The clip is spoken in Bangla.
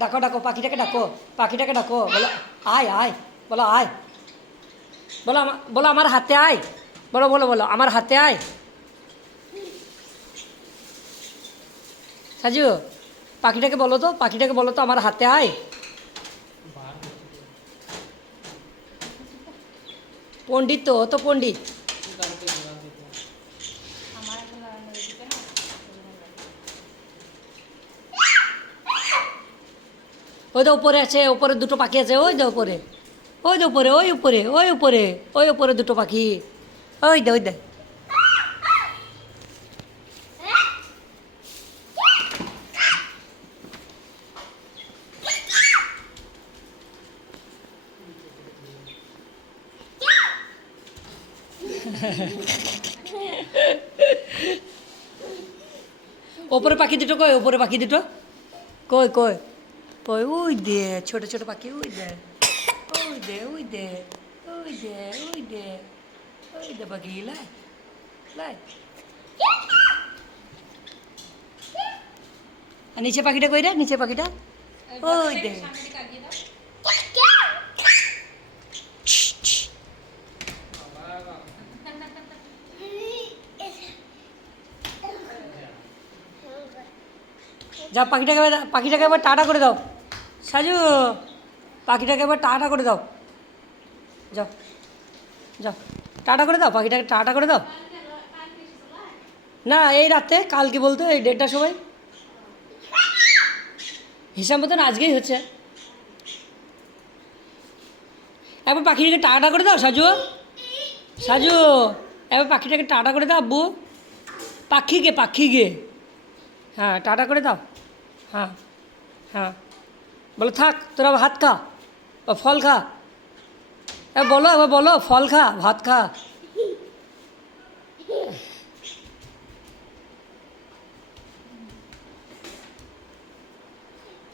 ডাকো ডাকো পাখিটাকে ডাকো, পাখিটাকে ডাকো, বলো আয় আয়, বলো আয়, বলো আমার হাতে আয়, বলো বলো বলো আমার হাতে আয়। সাজু পাখিটাকে বলো তো, পাখিটাকে বলো তো আমার হাতে আয়। পণ্ডিত তো, ও তো পণ্ডিত। ওই তো উপরে আছে, উপরে দুটো পাখি আছে, ওই যে উপরে, ওই যে উপরে, ওই উপরে, ওই উপরে, ওই উপরে দুটো পাখি, ওই দে ওই দে। ওপরে পাখি দুটো কই, ওপরে পাখি দুটো কই কই কই, ওই দে ছোট ছোট পাখি, ওই দে ওই দে ওই দে ওই দে ওই দে ওই দে পাখি, লাই লাই। আর নিচে পাখিটা কই রে, নিচে পাখিটা ওই দে। যা পাখিটাকে এবার টাটা করে দাও। সাজু পাখিটাকে এবার টাটা করে দাও, যাও যাও টাটা করে দাও, পাখিটাকে টাটা করে দাও। না এই রাতে, কালকে বলতো এই 1:30টার সময়, হিসাব মতন আজকেই হচ্ছে। এবার পাখিটাকে টাটা করে দাও সাজু, সাজু এবার পাখিটাকে টাটা করে দাও আব্বু, পাখিকে পাখিকে, হ্যাঁ টাটা করে দাও। হ্যাঁ হ্যাঁ বলো থাক তোরা ভাত খা বা ফল খা, এবার বলো ফল খা ভাত খা।